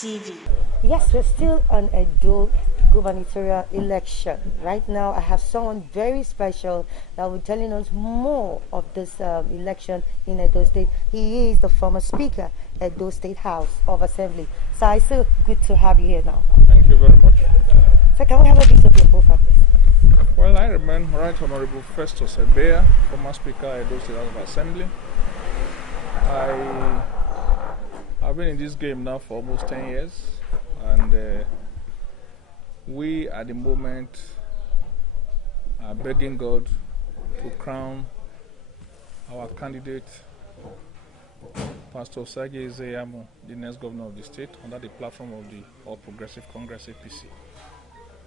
TV. Yes, we're still on Edo gubernatorial election. Right now, I have someone very special that will be telling us more of this election in Edo State. He is the former Speaker, Edo State House of Assembly. So it's so good to have you here now. Thank you very much. So can we have a bit of your profile, please? Well, I remain Right Honorable Festus Ebea, former Speaker, Edo State House of Assembly. I've been in this game now for almost 10 years, and we at the moment are begging God to crown our candidate, Pastor Sergey Zeyamo, the next governor of the state, under the platform of the All Progressive Congress APC,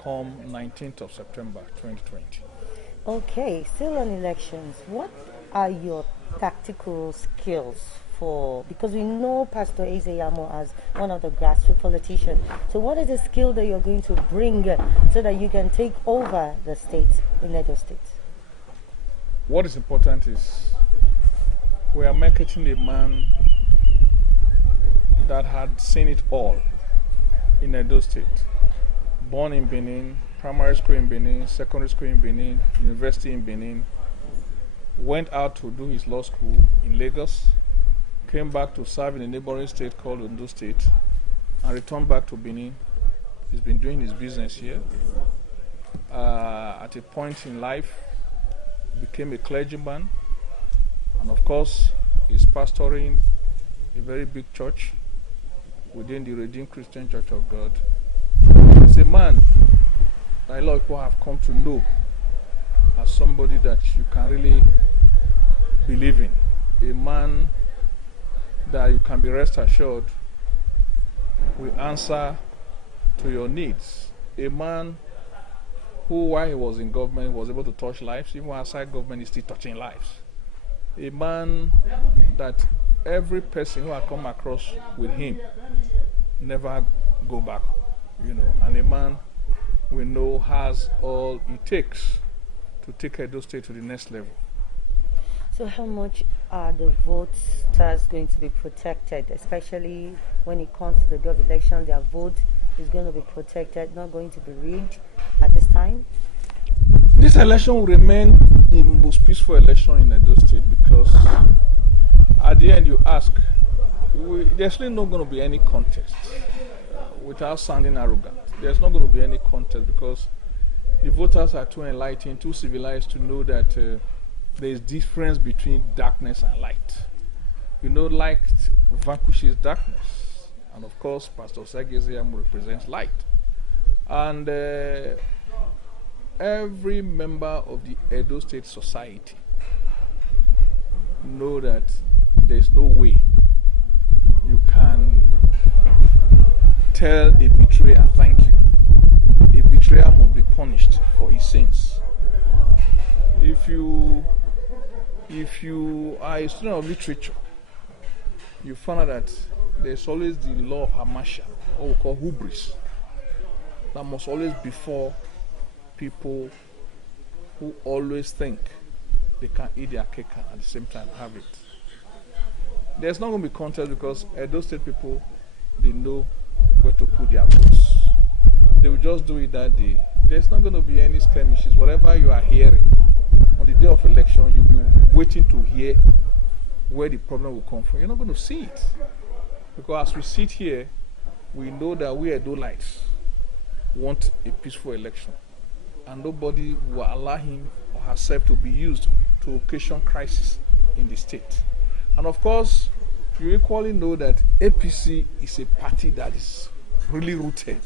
come 19th of September 2020. Okay, still on elections, what are your tactical skills for, because we know Pastor Ezeyamo as one of the grassroots politicians. So what is the skill that you're going to bring so that you can take over the state in Edo State? What is important is we are marketing a man that had seen it all in Edo State. Born in Benin, primary school in Benin, secondary school in Benin, university in Benin, went out to do his law school in Lagos, came back to serve in a neighboring state called Ondo State, and returned back to Benin. He's been doing his business here. At a point in life, became a clergyman, and of course, he's pastoring a very big church within the Redeemed Christian Church of God. He's a man that a lot of people have come to know as somebody that you can really believe in. A man that you can be rest assured will answer to your needs. A man who, while he was in government, was able to touch lives. Even outside government, he's still touching lives. A man that every person who has come across with him never go back, and a man we know has all it takes to take Edo State to the next level. So how much are the voters going to be protected, especially when it comes to the day of election? Their vote is going to be protected, not going to be rigged at this time? This election will remain the most peaceful election in Edo State because at the end you ask, there's really not going to be any contest. Without sounding arrogant, there's not going to be any contest because the voters are too enlightened, too civilized to know that there is difference between darkness and light. Light vanquishes darkness. And of course, Pastor Sergey Zeyamo represents light. And every member of the Edo State society know that there is no way you can tell a betrayer thank you. A betrayer must be punished for his sins. If you are a student of literature, you find out that there's always the law of hamartia, what we call hubris, that must always befall people who always think they can eat their cake and at the same time have it. There's not going to be contest because Edo State people, they know where to put their votes. They will just do it that day. There's not going to be any skirmishes. Whatever you are hearing on the day of election, you'll be waiting to hear where the problem will come from. You're not going to see it. Because as we sit here, we know that we Edolites want a peaceful election. And nobody will allow him or herself to be used to occasion crisis in the state. And of course, you equally know that APC is a party that is really rooted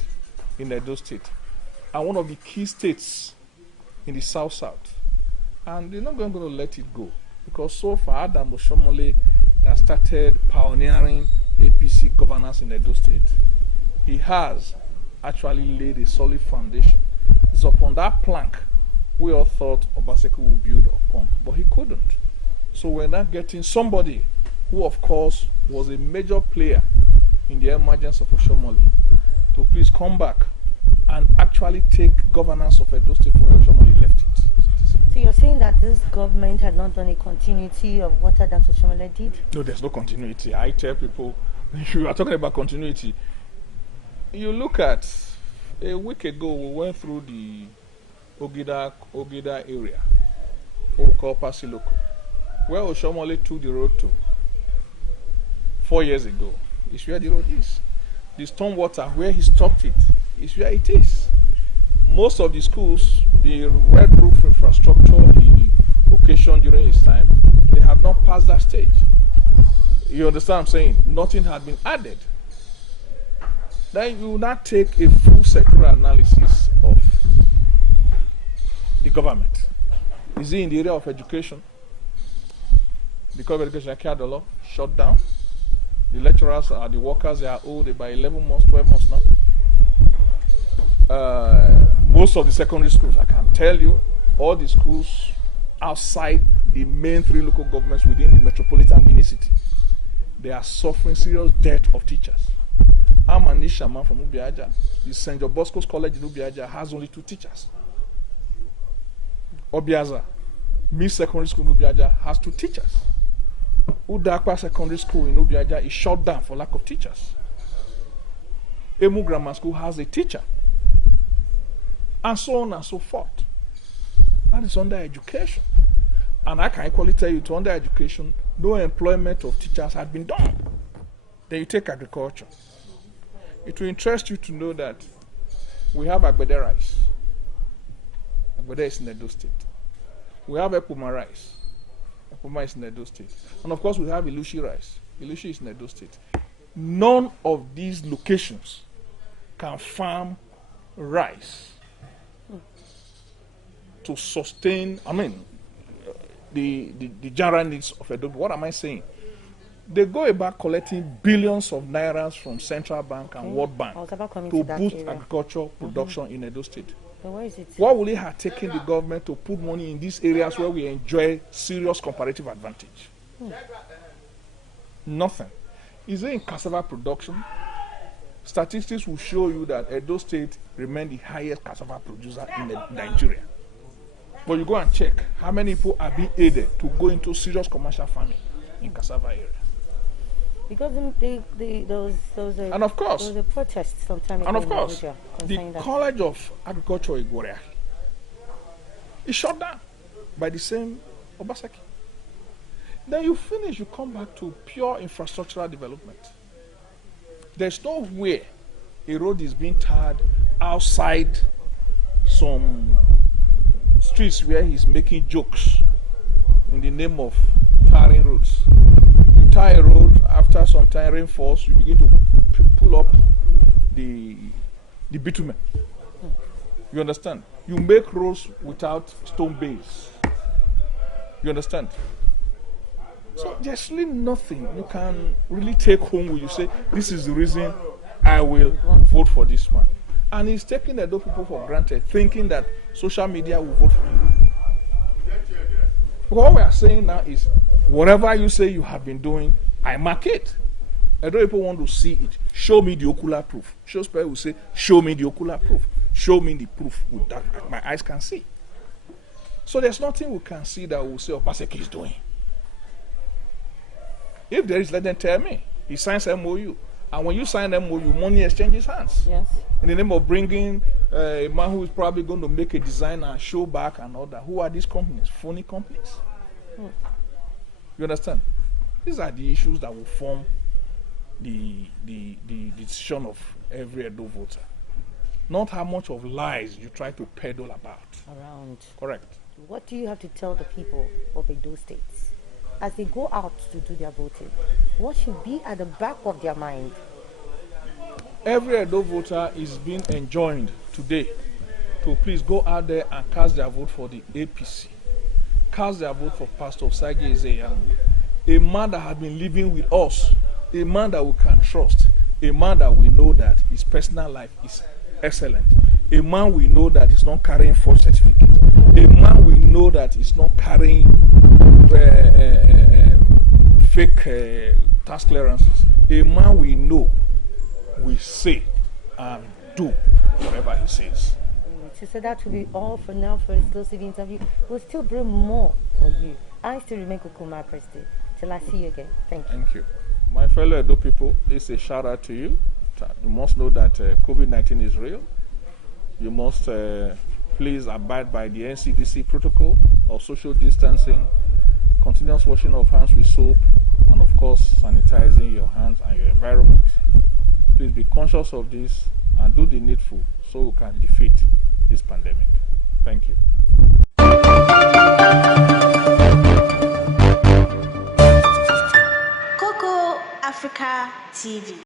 in Edo State and one of the key states in the South. And they're not going to let it go because so far, Adam Oshomole has started pioneering APC governance in Edo State. He has actually laid a solid foundation. It's upon that plank we all thought Obaseki would build upon, but he couldn't. So we're now getting somebody who, of course, was a major player in the emergence of Oshomole to please come back and actually take governance of Edo State from where Oshomole left it. So you're saying that this government had not done a continuity of what Adams Oshomole did? No, there's no continuity. I tell people, if you are talking about continuity, You look at a week ago, we went through the Ogida area, what we call POI, where Oshomole took the road to 4 years ago. Is where the road is. The stormwater, where he stopped it, is where it is. Most of the schools, the red roof infrastructure, the occasion during his time, they have not passed that stage. You understand what I'm saying? Nothing had been added. Then you will not take a full sectoral analysis of the government. Is it in the area of education? Because of education, I carried the law, shut down. The lecturers are the workers, they are old, by 11 months, 12 months now. Most of the secondary schools, I can tell you, all the schools outside the main 3 local governments within the metropolitan Benin City, they are suffering serious dearth of teachers. I'm an Ishaman from Ubiaja. The St. John Bosco's College in Ubiaja has only 2 teachers. Obiaza, Miss Secondary School in Ubiaja has 2 teachers. Udakwa Secondary School in Ubiaja is shut down for lack of teachers. Emu Grammar School has a teacher. And so on and so forth. That is under education. And I can equally tell you, to under education, no employment of teachers had been done. Then you take agriculture. It will interest you to know that we have Agbede rice. Agbede is in Edo State. We have Epuma rice. Epuma is in Edo State. And of course we have Ilushi rice. Ilushi is in Edo State. None of these locations can farm rice to sustain, the general needs of Edo. What am I saying? They go about collecting billions of nairas from Central Bank and World Bank to boost agricultural production in Edo State. So where is it? What will it have taken the government to put money in these areas where we enjoy serious comparative advantage? Nothing. Is it in cassava production? Statistics will show you that Edo State remains the highest cassava producer in Nigeria. But you go and check how many people are being aided to go into serious commercial farming in cassava area. Because there was a protest sometime ago. And of course, the College of Agriculture Igboria is shut down by the same Obaseki. Then you finish, you come back to pure infrastructural development. There's nowhere a road is being tarred outside some streets where he's making jokes in the name of tarring roads. You tar a road, after some time rain falls, you begin to pull up the bitumen. You understand? You make roads without stone base. You understand? So there's really nothing you can really take home when you say, this is the reason I will vote for this man. And he's taking the Edo people for granted, thinking that social media will vote for him. What we are saying now is, whatever you say you have been doing, I mark it. Edo people want to see it. Show me the ocular proof. Showspire will say, show me the ocular proof. Show me the proof with that my eyes can see. So there's nothing we can see that will say Obaseki is doing. If there is, let them tell me. He signs MOU. And when you sign MOU, money exchanges hands. Yes. In the name of bringing a man who is probably going to make a design and show back and all that. Who are these companies? Phony companies. You understand? These are the issues that will form the decision of every Edo voter. Not how much of lies you try to peddle about. Around. Correct. What do you have to tell the people of Edo States as they go out to do their voting? What should be at the back of their mind? Every Edo voter is being enjoined today to please go out there and cast their vote for the APC. Cast their vote for Pastor Sage Ezeyang, a man that has been living with us, a man that we can trust, a man that we know that his personal life is excellent, a man we know that is not carrying false certificate, a man we know that is not carrying fake tax clearances, a man we know will say and do whatever he says. So that will be all for now for exclusive interview. We'll still bring more for you. I still remain Kukuma Christie. Till I see you again. Thank you. Thank you. My fellow Edo people, this is a shout out to you. You must know that COVID-19 is real. You must please abide by the NCDC protocol of social distancing, continuous washing of hands with soap, and of course sanitizing your hands and your environment. Please be conscious of this and do the needful so we can defeat this pandemic. Thank you. Coco Africa TV.